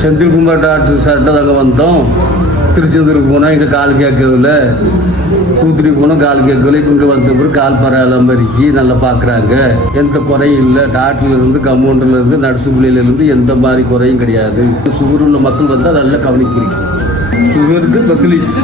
Senthilkumar doctor சார்கிட்ட தாங்க வந்தோம். திருச்செந்தூருக்கு போனால் இங்கே கால் கேட்கவில்லை, தூத்துக்குடி போனால் கால் கேட்கவில்லை. இப்போ இங்கே வந்த பிறகு கால் பரவாயில்ல மாதிரிக்கு நல்லா பார்க்குறாங்க. எந்த குறையும் இல்லை. டாக்டர்லேருந்து கம்பவுண்டர்லேருந்து நர்ஸுக்குள்ளிலேருந்து எந்த மாதிரி குறையும் கிடையாது. சுகர் உள்ள மக்கள் வந்தால் நல்லா கவனிக்க பிடிக்கும். சுகருக்கு ஸ்பெஷலிஸ்ட்